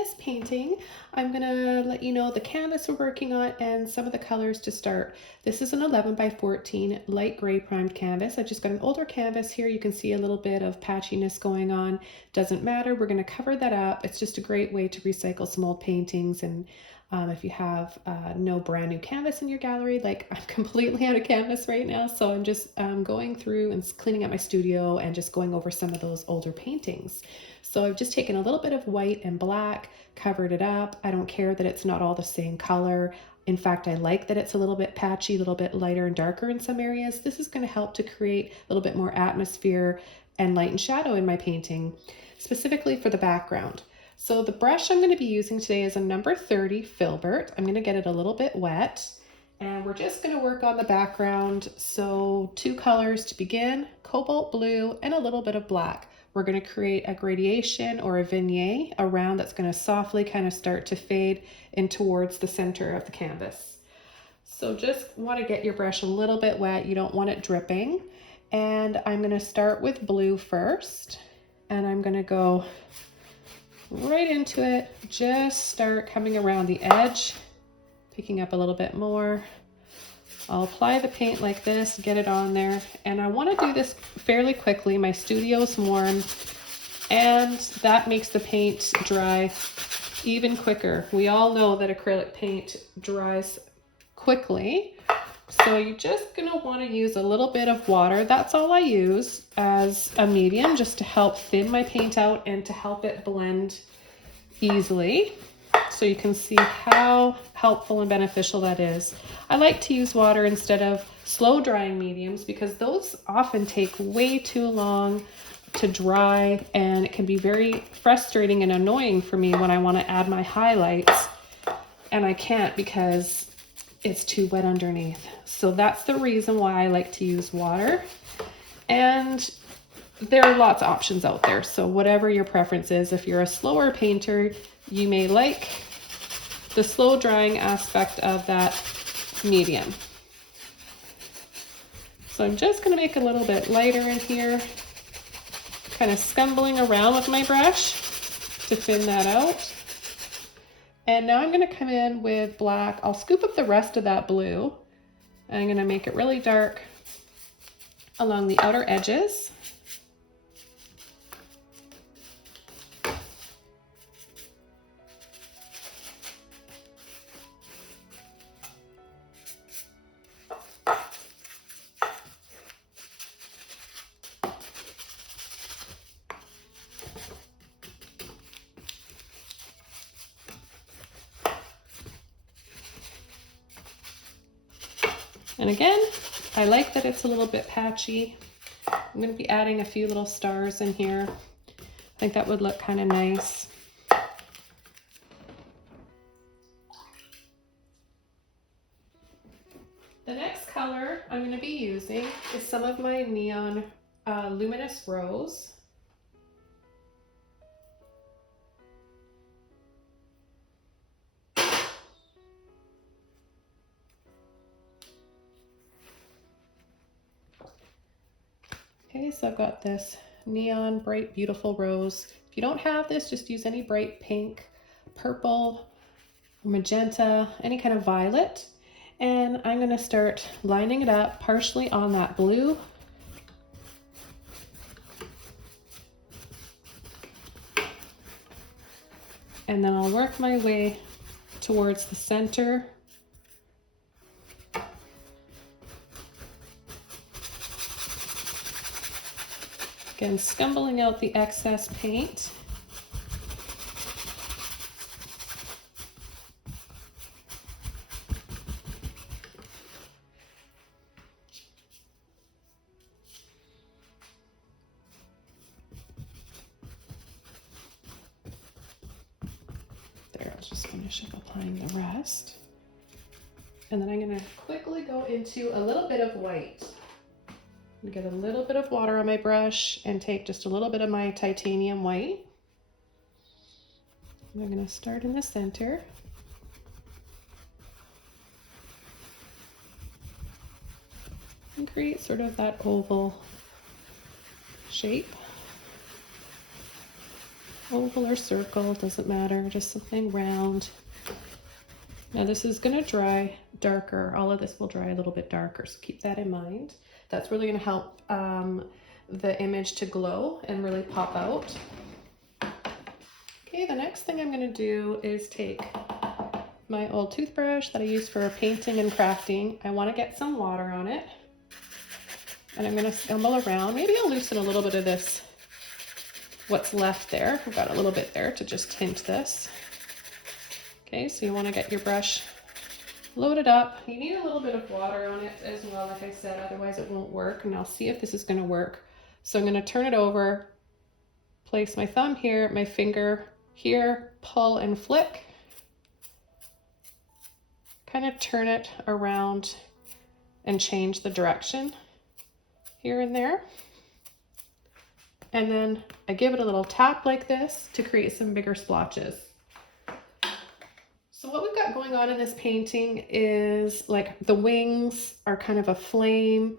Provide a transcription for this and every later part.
this painting, I'm gonna let you know the canvas we're working on and some of the colors to start. This is an 11 by 14 light gray primed canvas. I've just got an older canvas here. You can see a little bit of patchiness going on. Doesn't matter, we're gonna cover that up. It's just a great way to recycle some old paintings, and if you have no brand new canvas in your gallery, like I'm completely out of canvas right now, so I'm just going through and cleaning up my studio and just going over some of those older paintings. So I've just taken a little bit of white and black, covered it up. I don't care that it's not all the same color. In fact, I like that it's a little bit patchy, a little bit lighter and darker in some areas. This is going to help to create a little bit more atmosphere and light and shadow in my painting, specifically for the background. So the brush I'm going to be using today is a number 30 Filbert. I'm going to get it a little bit wet, and we're just going to work on the background. So 2 colors to begin, cobalt blue and a little bit of black. We're going to create a gradation or a vignette around that's going to softly kind of start to fade in towards the center of the canvas. So just want to get your brush a little bit wet. You don't want it dripping. And I'm going to start with blue first, and I'm going to go right into it. Just start coming around the edge, picking up a little bit more. I'll apply the paint like this, get it on there, and I want to do this fairly quickly. My studio's warm, and that makes the paint dry even quicker. We all know that acrylic paint dries quickly, so you're just going to want to use a little bit of water. That's all I use as a medium, just to help thin my paint out and to help it blend easily. So you can see how helpful and beneficial that is. I like to use water instead of slow drying mediums because those often take way too long to dry, and it can be very frustrating and annoying for me when I want to add my highlights and I can't because it's too wet underneath. So that's the reason why I like to use water, and there are lots of options out there. So whatever your preference is, if you're a slower painter, you may like the slow drying aspect of that medium. So I'm just going to make a little bit lighter in here, kind of scumbling around with my brush to thin that out. And now I'm going to come in with black. I'll scoop up the rest of that blue. I'm going to make it really dark along the outer edges. And again, I like that it's a little bit patchy. I'm going to be adding a few little stars in here. I think that would look kind of nice. The next color I'm going to be using is some of my neon Luminous Rose. Okay, so I've got this neon bright beautiful rose. If you don't have this, just use any bright pink, purple, magenta, any kind of violet. And I'm going to start lining it up partially on that blue. And then I'll work my way towards the center. Again, scumbling out the excess paint. There, I'll just finish up applying the rest. And then I'm going to quickly go into a little bit of white. Get a little bit of water on my brush and take just a little bit of my titanium white. I'm going to start in the center. And create sort of that oval shape. Oval or circle, doesn't matter, just something round. Now this is going to dry darker. All of this will dry a little bit darker, so keep that in mind. That's really going to help the image to glow and really pop out. Okay, the next thing I'm going to do is take my old toothbrush that I use for painting and crafting. I want to get some water on it, and I'm going to stumble around. Maybe I'll loosen a little bit of this, what's left there. I've got a little bit there to just tint this. Okay, so you want to get your brush loaded up. You need a little bit of water on it as well, like I said, otherwise it won't work. And I'll see if this is going to work. So I'm going to turn it over, place my thumb here, my finger here, pull and flick. Kind of turn it around and change the direction here and there. And then I give it a little tap like this to create some bigger splotches. So what we've got going on in this painting is like the wings are kind of a flame.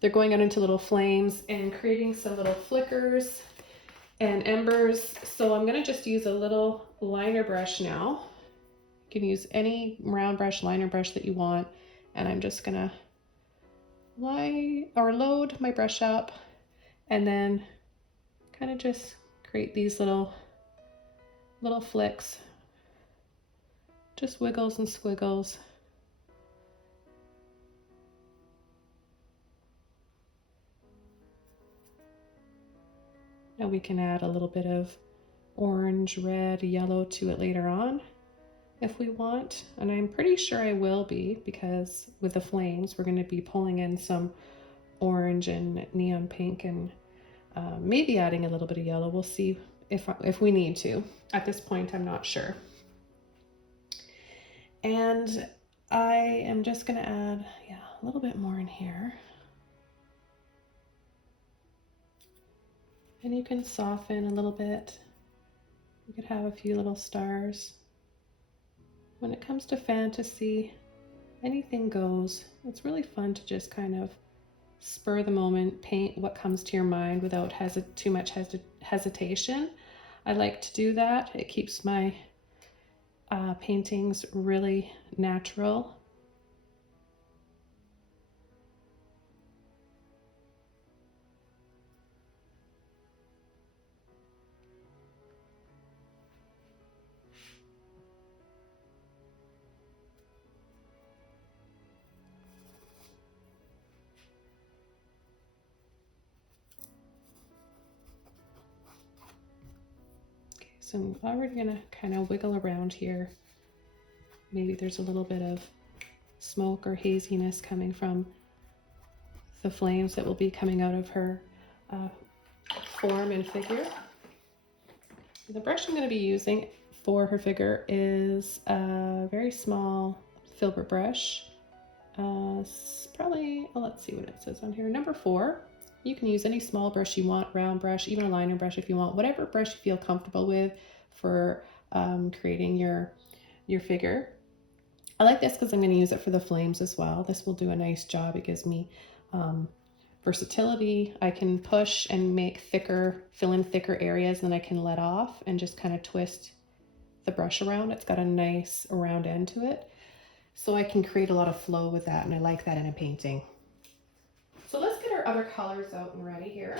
They're going out into little flames and creating some little flickers and embers. So I'm going to just use a little liner brush now. You can use any round brush, liner brush that you want. And I'm just going to load my brush up and then kind of just create these little flicks. Just wiggles and squiggles. Now we can add a little bit of orange, red, yellow to it later on if we want. And I'm pretty sure I will be, because with the flames, we're going to be pulling in some orange and neon pink and maybe adding a little bit of yellow. We'll see if we need to. At this point, I'm not sure. And I am just going to add, a little bit more in here. And you can soften a little bit. You could have a few little stars. When it comes to fantasy, anything goes. It's really fun to just kind of spur the moment, paint what comes to your mind without too much hesitation. I like to do that. It keeps my paintings really natural. Okay, so I'm already gonna kind of wiggle around here. Maybe there's a little bit of smoke or haziness coming from the flames that will be coming out of her form and figure. The brush I'm going to be using for her figure is a very small Filbert brush. Probably, let's see what it says on here, number 4. You can use any small brush you want, round brush, even a liner brush if you want, whatever brush you feel comfortable with for creating your figure. I like this because I'm going to use it for the flames as well. This will do a nice job. It gives me versatility. I can push and make thicker, fill in thicker areas, and then I can let off and just kind of twist the brush around. It's got a nice round end to it. So I can create a lot of flow with that, and I like that in a painting. So let's get our other colors out and ready here.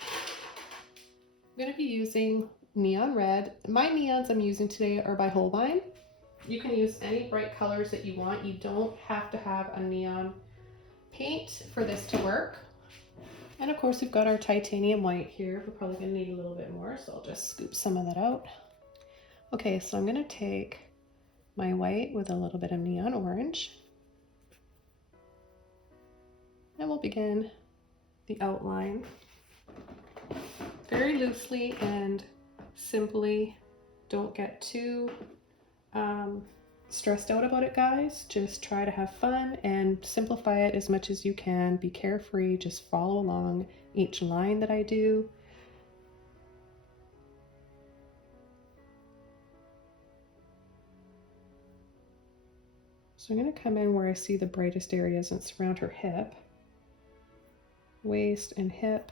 I'm going to be using neon red. My neons I'm using today are by Holbein. You can use any bright colors that you want. You don't have to have a neon paint for this to work. And of course, we've got our titanium white here. We're probably going to need a little bit more, so I'll just scoop some of that out. Okay, so I'm going to take my white with a little bit of neon orange. And we'll begin the outline very loosely and simply. Don't get too stressed out about it, guys. Just try to have fun and simplify it as much as you can. Be carefree. Just follow along each line that I do. So I'm going to come in where I see the brightest areas, and it's around her hip, waist and hip.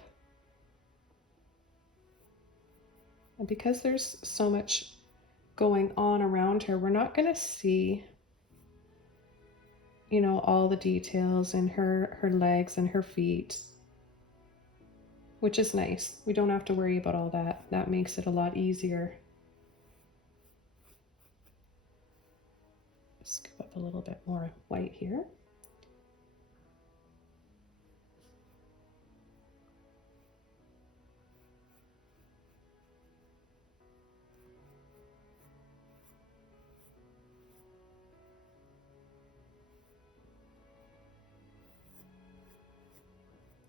And because there's so much going on around her, we're not going to see, you know, all the details in her legs and her feet, which is nice. We don't have to worry about all that. That makes it a lot easier. Scoop up a little bit more white here.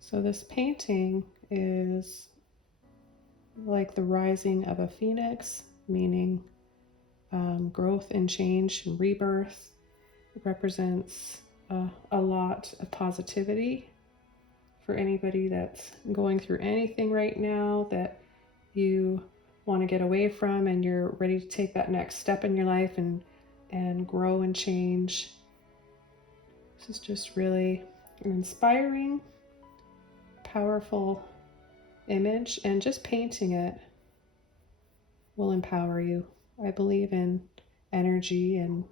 So this painting is like the rising of a phoenix, meaning growth and change and rebirth. It represents a lot of positivity for anybody that's going through anything right now that you want to get away from, and you're ready to take that next step in your life and grow and change. This is just really an inspiring, powerful image, and just painting it will empower you. I believe in energy and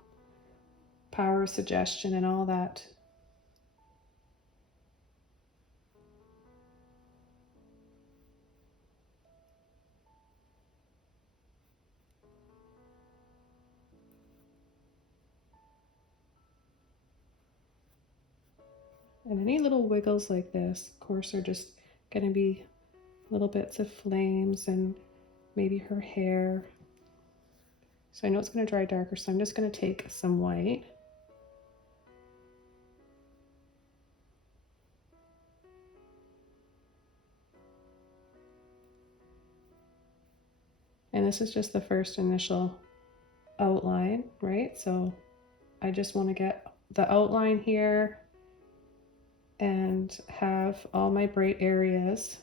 power, suggestion, and all that. And any little wiggles like this, of course, are just going to be little bits of flames and maybe her hair. So I know it's going to dry darker, so I'm just going to take some white. And this is just the first initial outline, right? So I just want to get the outline here and have all my bright areas.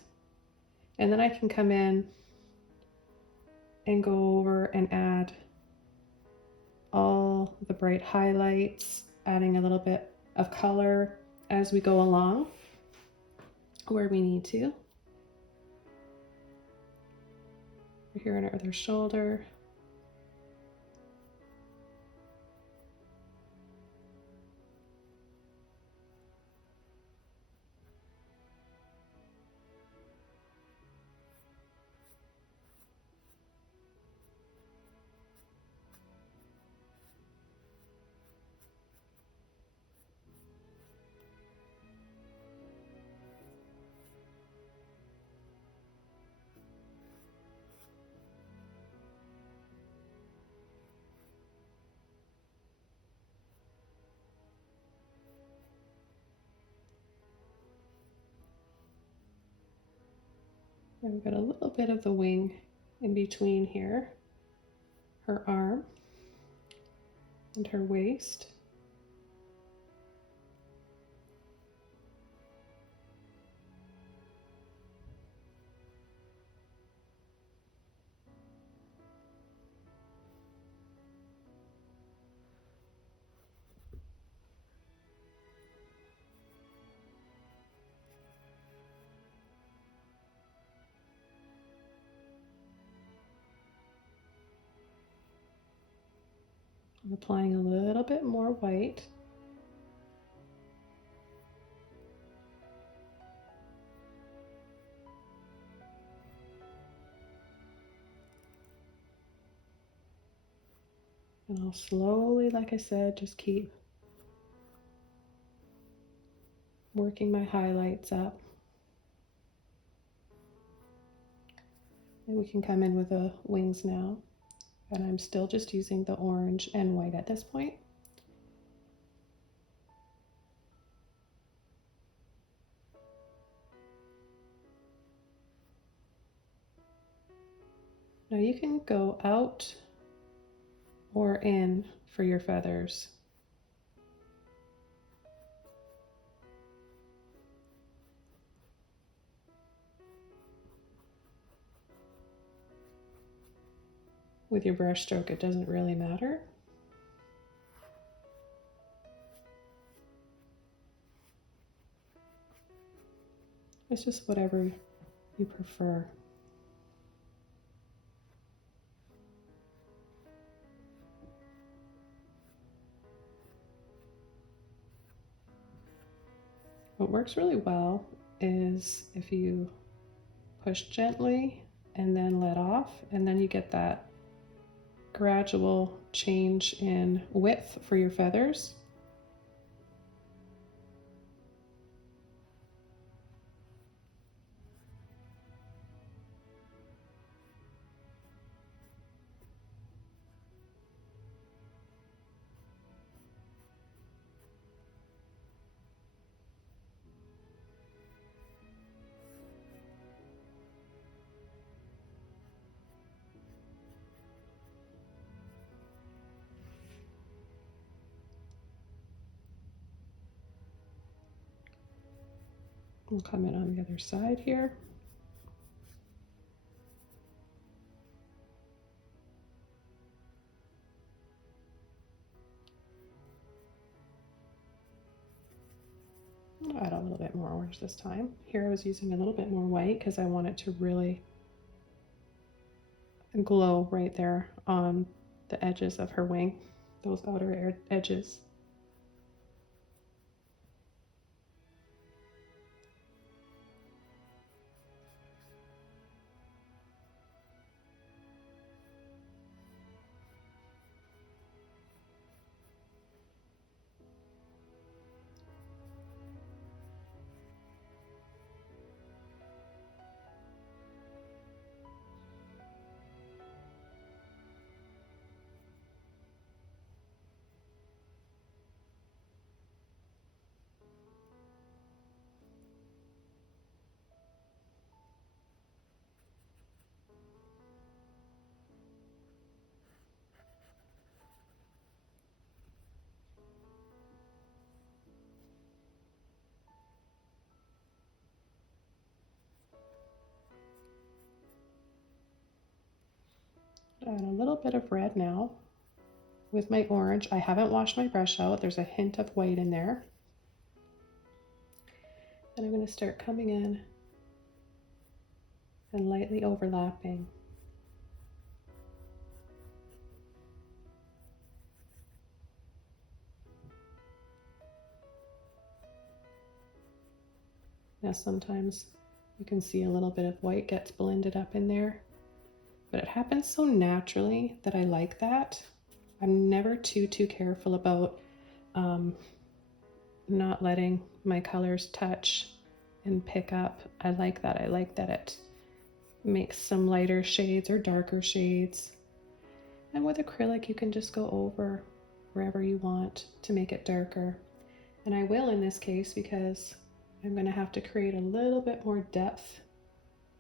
And then I can come in and go over and add all the bright highlights, adding a little bit of color as we go along where we need to. We're here on our other shoulder. And we've got a little bit of the wing in between here, her arm and her waist. I'm applying a little bit more white. And I'll slowly, like I said, just keep working my highlights up. And we can come in with the wings now. And I'm still just using the orange and white at this point. Now you can go out or in for your feathers. With your brush stroke, it doesn't really matter. It's just whatever you prefer. What works really well is if you push gently and then let off, and then you get that gradual change in width for your feathers. We'll come in on the other side here. I'll add a little bit more orange this time. Here I was using a little bit more white because I want it to really glow right there on the edges of her wing, those outer edges. Add a little bit of red now with my orange. I haven't washed my brush out. There's a hint of white in there. And I'm going to start coming in and lightly overlapping. Now sometimes you can see a little bit of white gets blended up in there, but it happens so naturally that I like that. I'm never too careful about not letting my colors touch and pick up. I like that. I like that it makes some lighter shades or darker shades. And with acrylic, you can just go over wherever you want to make it darker. And I will in this case because I'm going to have to create a little bit more depth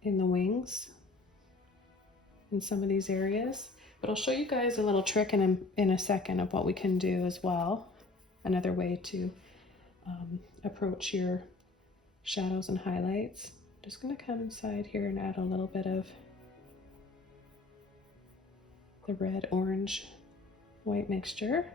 in the wings in some of these areas. But I'll show you guys a little trick in a second of what we can do as well. Another way to approach your shadows and highlights. Just going to come inside here and add a little bit of the red, orange, white mixture.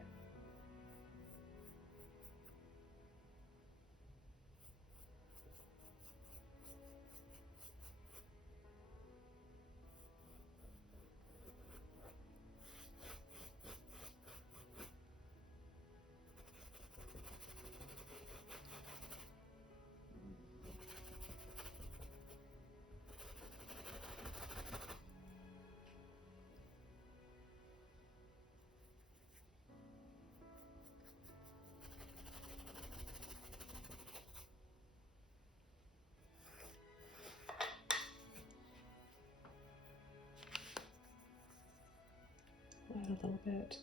Add a little bit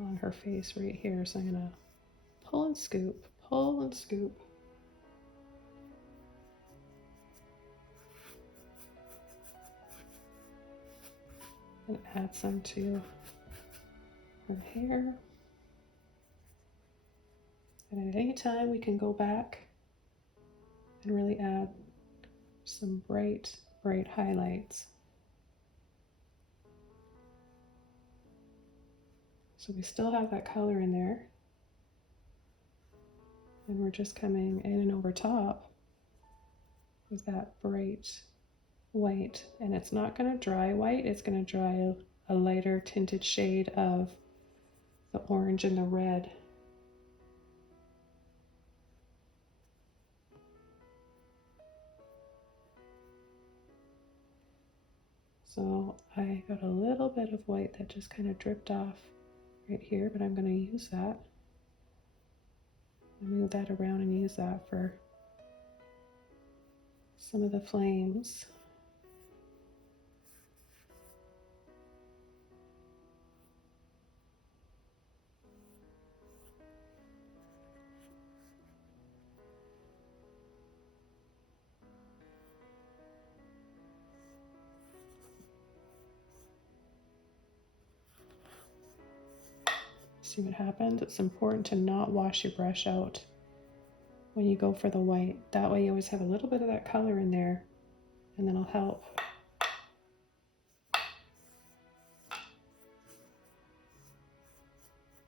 on her face right here. So I'm gonna pull and scoop, pull and scoop. And add some to her hair. And at any time we can go back and really add some bright highlights. So we still have that color in there. And we're just coming in and over top with that bright white. And it's not going to dry white, it's going to dry a lighter tinted shade of the orange and the red. So I got a little bit of white that just kind of dripped off right here, but I'm going to use that. Move that around and use that for some of the flames. See what happens? It's important to not wash your brush out when you go for the white. That way you always have a little bit of that color in there, and that'll help.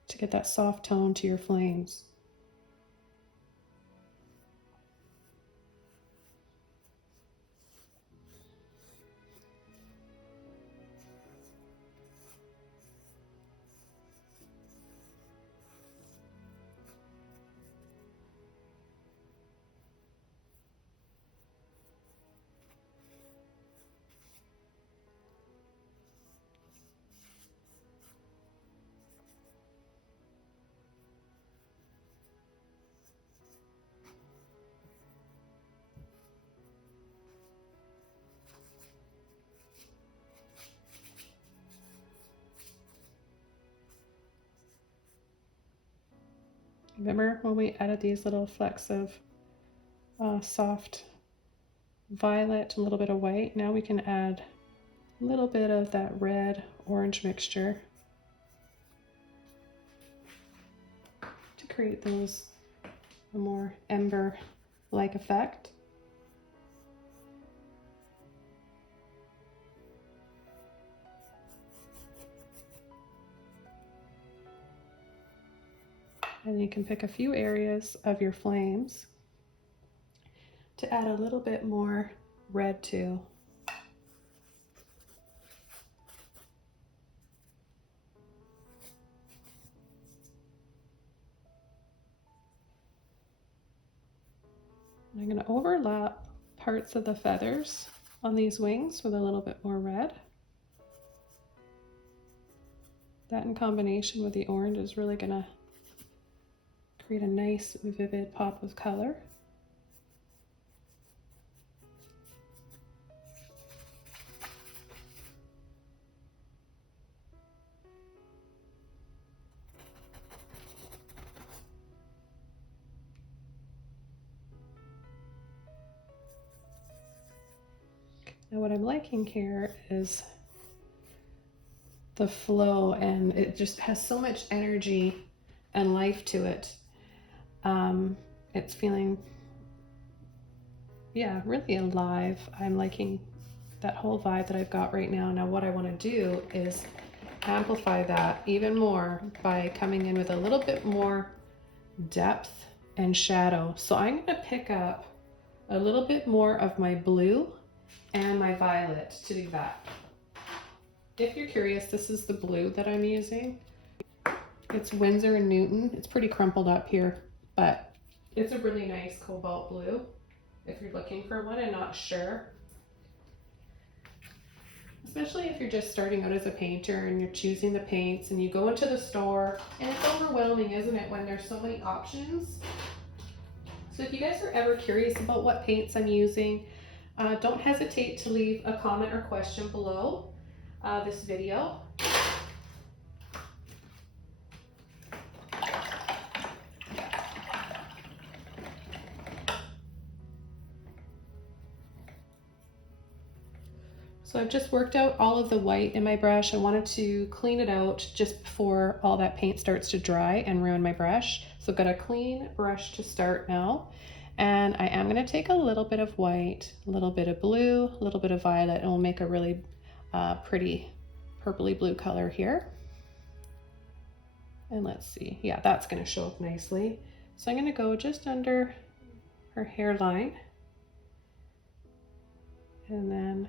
To get that soft tone to your flames. Remember when we added these little flecks of soft violet, a little bit of white? Now we can add a little bit of that red orange mixture to create those a more ember-like effect. And you can pick a few areas of your flames to add a little bit more red to. I'm going to overlap parts of the feathers on these wings with a little bit more red. That in combination with the orange is really going to create a nice vivid pop of color. Now what I'm liking here is the flow, and it just has so much energy and life to it. It's feeling, yeah, really alive. I'm liking that whole vibe that I've got right now. Now what I want to do is amplify that even more by coming in with a little bit more depth and shadow. So I'm going to pick up a little bit more of my blue and my violet to do that. If you're curious, this is the blue that I'm using. It's Winsor & Newton. It's pretty crumpled up here, but it's a really nice cobalt blue if you're looking for one and not sure. Especially if you're just starting out as a painter and you're choosing the paints and you go into the store, and it's overwhelming, isn't it, when there's so many options? So if you guys are ever curious about what paints I'm using, don't hesitate to leave a comment or question below this video. So I've just worked out all of the white in my brush. I wanted to clean it out just before all that paint starts to dry and ruin my brush. So I've got a clean brush to start now. And I am going to take a little bit of white, a little bit of blue, a little bit of violet, and we'll make a really pretty purpley blue color here. And let's see, yeah, that's going to show up nicely. So I'm going to go just under her hairline, and then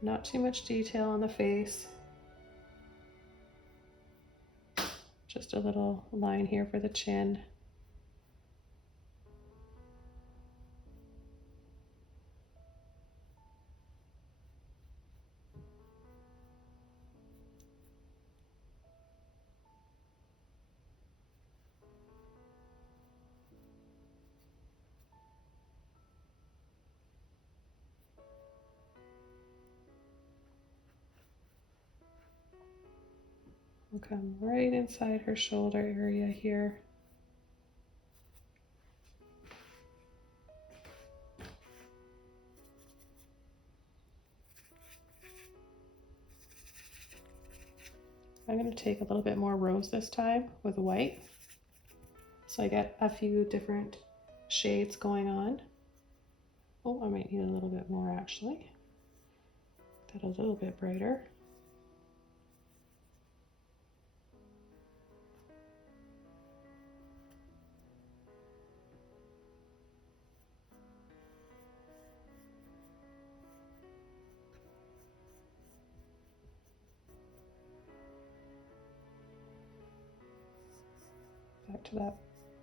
not too much detail on the face. Just a little line here for the chin. We'll come right inside her shoulder area here. I'm going to take a little bit more rose this time with white. So I get a few different shades going on. Oh, I might need a little bit more actually. That a little bit brighter. Back to that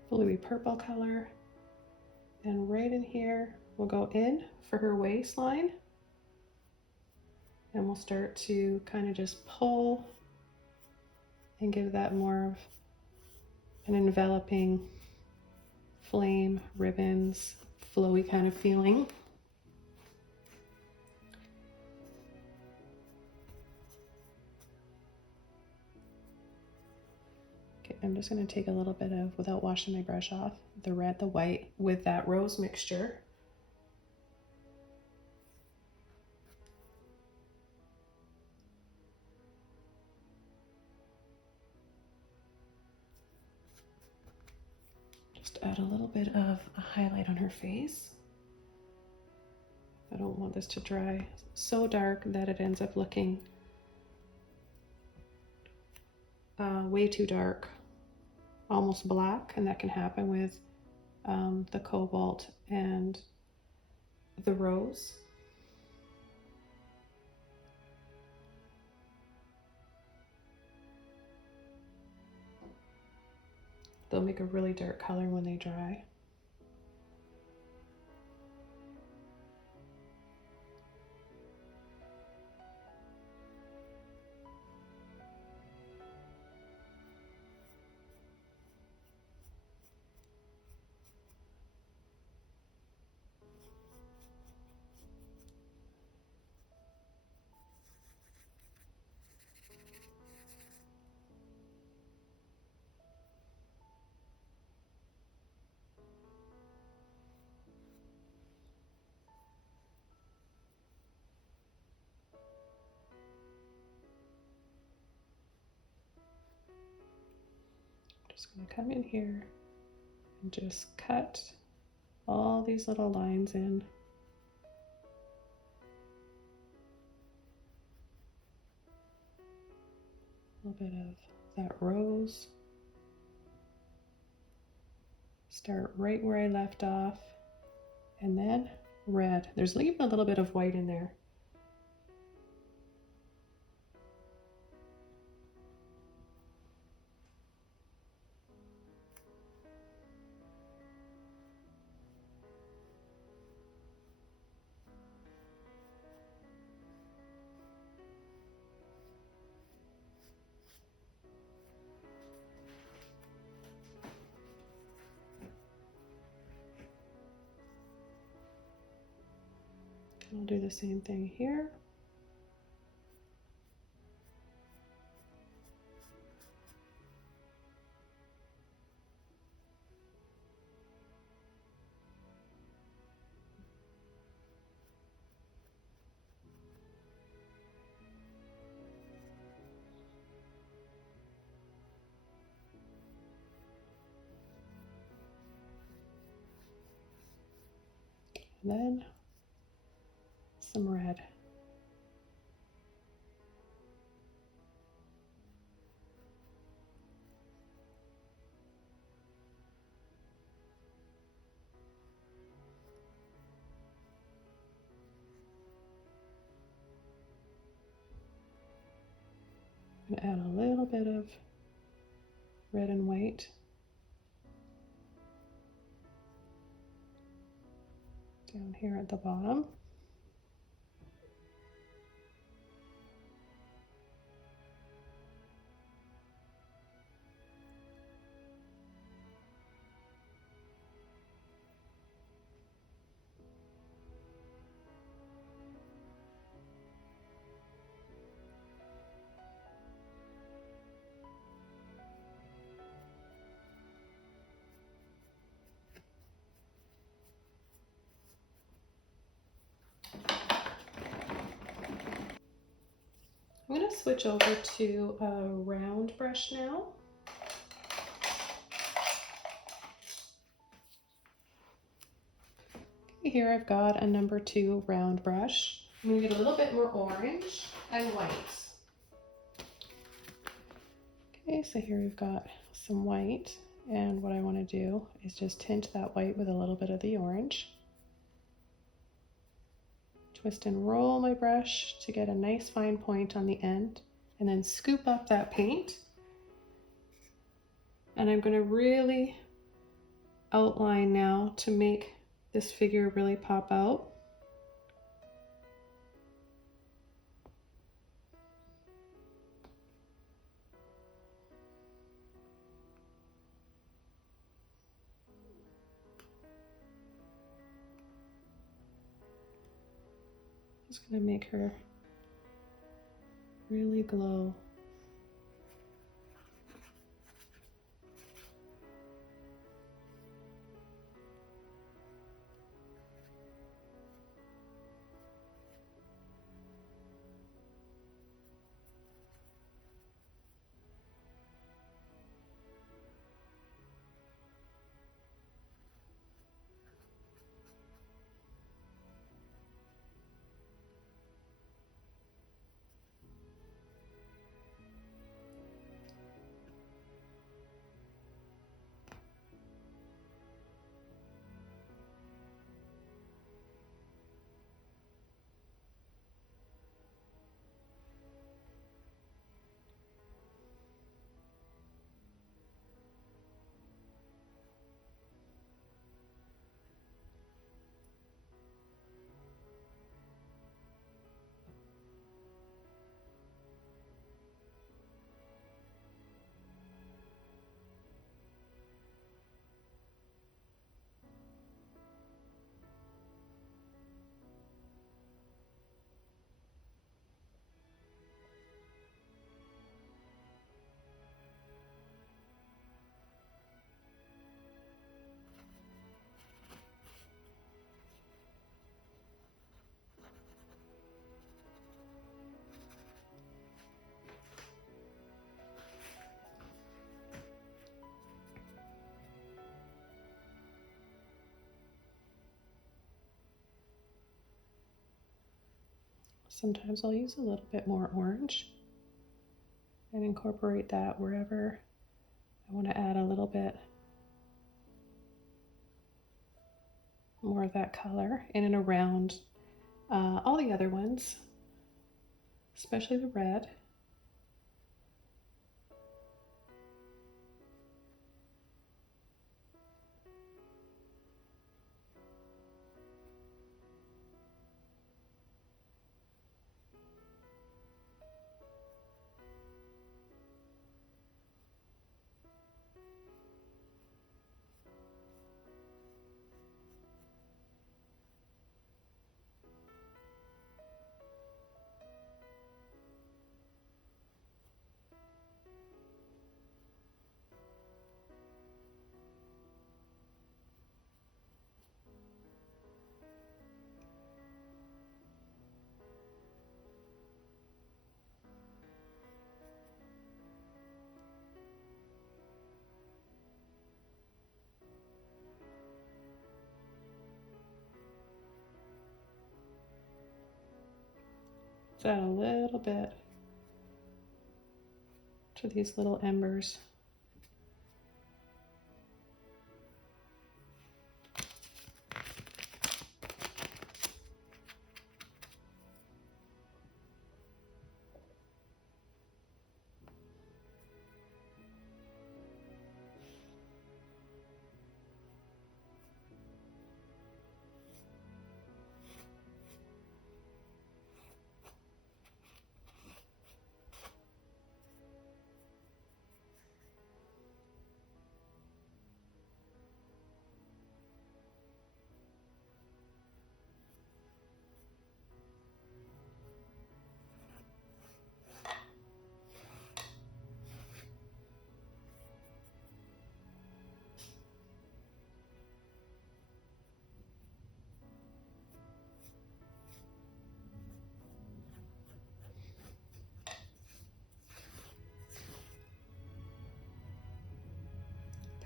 bluey purple color. And right in here, we'll go in for her waistline. And we'll start to kind of just pull and give that more of an enveloping flame, ribbons, flowy kind of feeling. Okay, I'm just going to take a little bit of, without washing my brush off, the red, the white with that rose mixture. Just add a little bit of a highlight on her face. I don't want this to dry so dark that it ends up looking way too dark, almost black, and that can happen with the cobalt and the rose. They'll make a really dark color when they dry. Just going to come in here and just cut all these little lines in. A little bit of that rose. Start right where I left off, and then red. There's even a little bit of white in there. I'll do the same thing here. And then some red. I'm gonna add a little bit of red and white down here at the bottom. I'm going to switch over to a round brush now. Here I've got a number 2 round brush. I'm going to get a little bit more orange and white. Okay, so here we've got some white, and what I want to do is just tint that white with a little bit of the orange. Twist and roll my brush to get a nice fine point on the end, and then scoop up that paint. And I'm going to really outline now to make this figure really pop out. Just going to make her really glow. Sometimes I'll use a little bit more orange and incorporate that wherever I want to add a little bit more of that color in and around all the other ones, especially the red. Let's add a little bit to these little embers.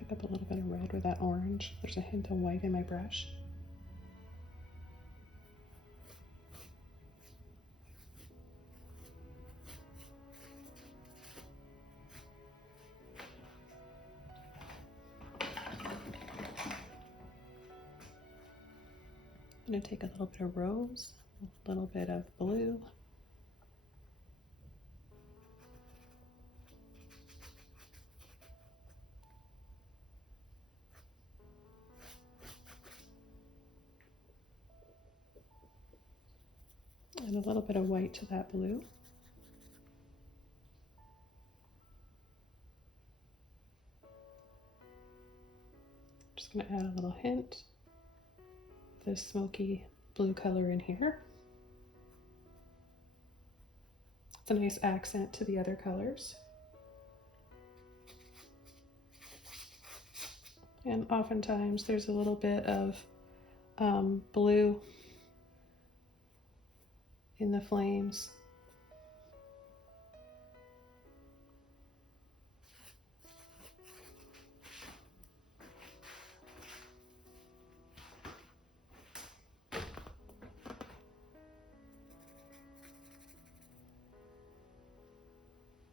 Pick up a little bit of red with that orange. There's a hint of white in my brush. I'm going to take a little bit of rose, a little bit of blue, and a little bit of white to that blue. Just going to add a little hint of this smoky blue color in here. It's a nice accent to the other colors. And oftentimes there's a little bit of blue in the flames.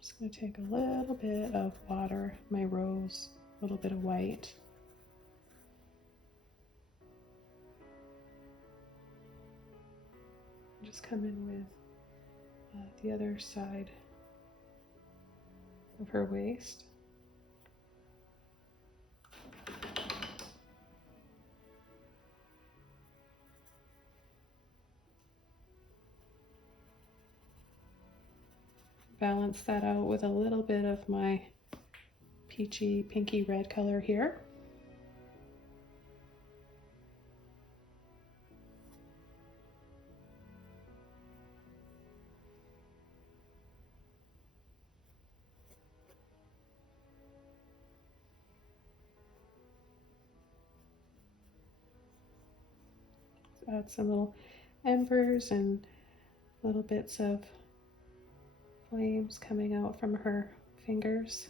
Just going to take a little bit of water, my rose, a little bit of white. Just come in with the other side of her waist. Balance that out with a little bit of my peachy pinky red color here. Add some little embers and little bits of flames coming out from her fingers.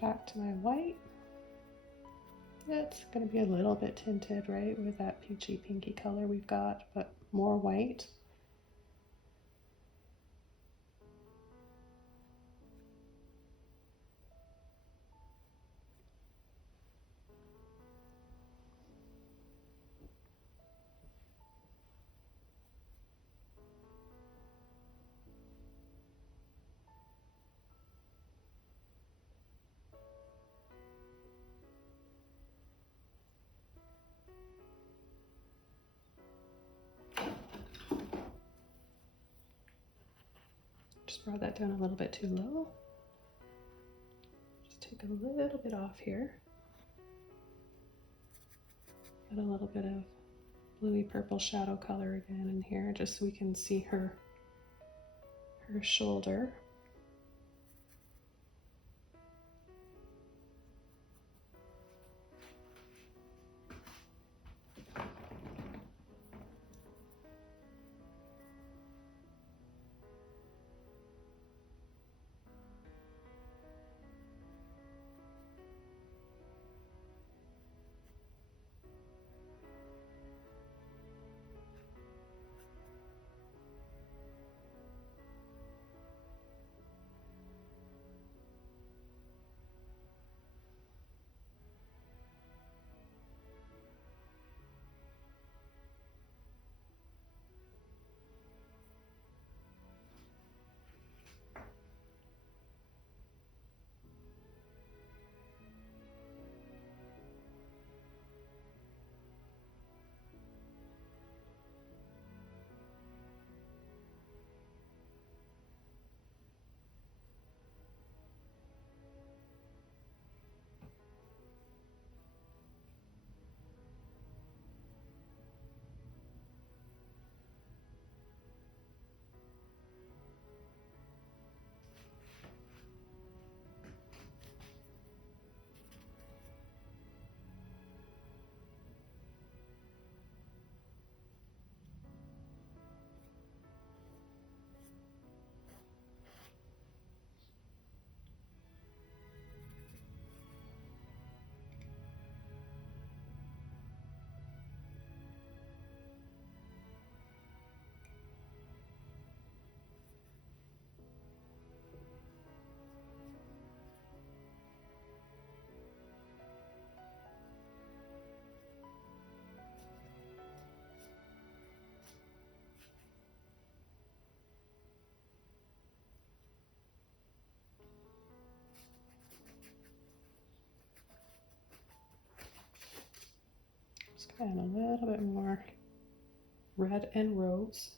Back to my white. It's going to be a little bit tinted, right, with that peachy pinky color we've got, but more white. Just brought that down a little bit too low. Just take a little bit off here. Add a little bit of bluey purple shadow color again in here, just so we can see her shoulder. And a little bit more red and rose.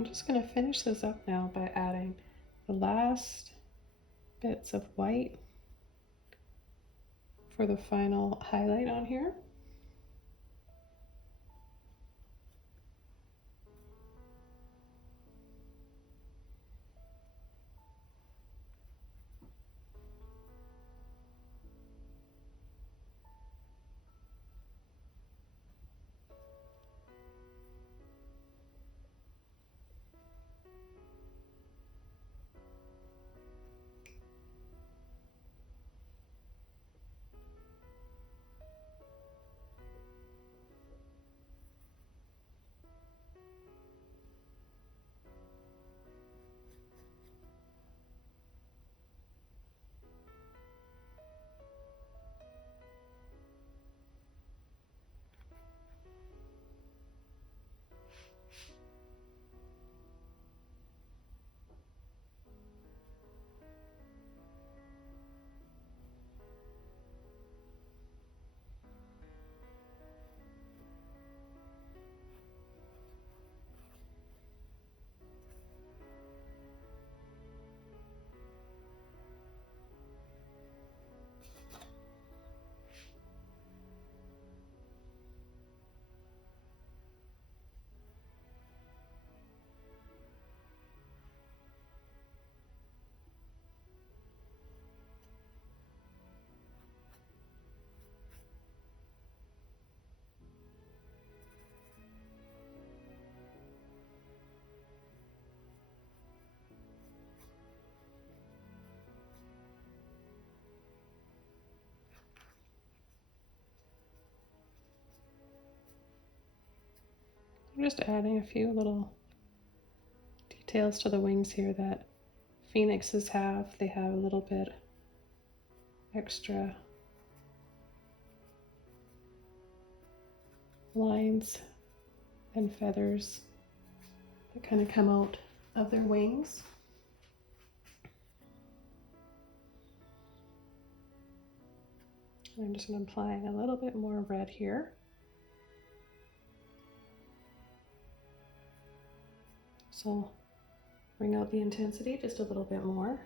I'm just going to finish this up now by adding the last bits of white for the final highlight on here. I'm just adding a few little details to the wings here that phoenixes have. They have a little bit extra lines and feathers that kind of come out of their wings. I'm just going to apply a little bit more red here. So bring out the intensity just a little bit more.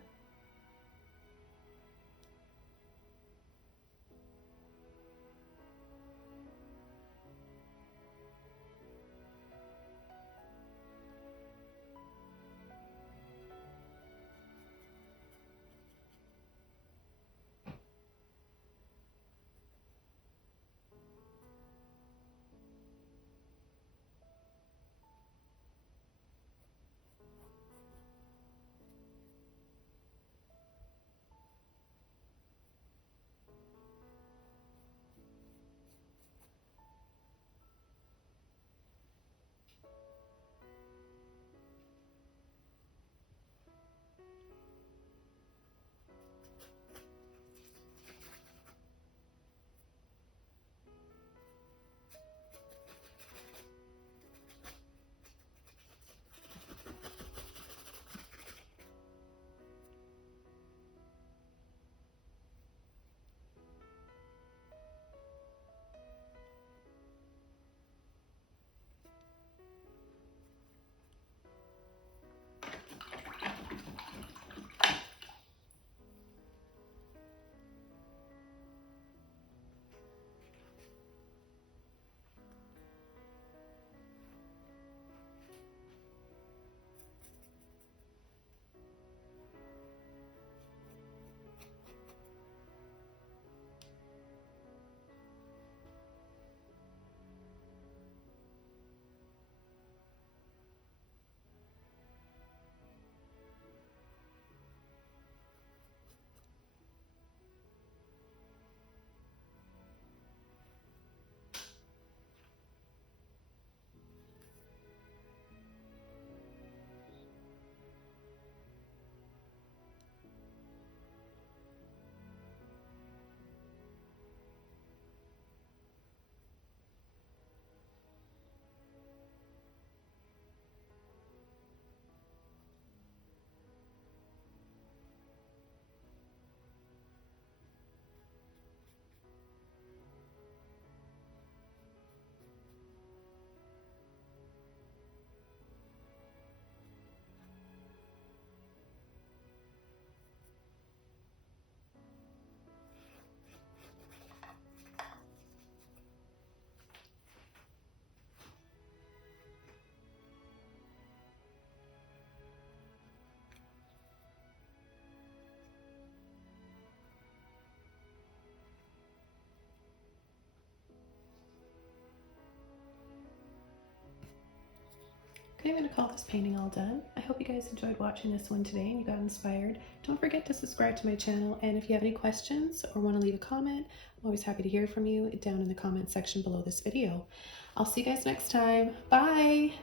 Okay, I'm going to call this painting all done. I hope you guys enjoyed watching this one today and you got inspired. Don't forget to subscribe to my channel, and if you have any questions or want to leave a comment, I'm always happy to hear from you down in the comment section below this video. I'll see you guys next time. Bye!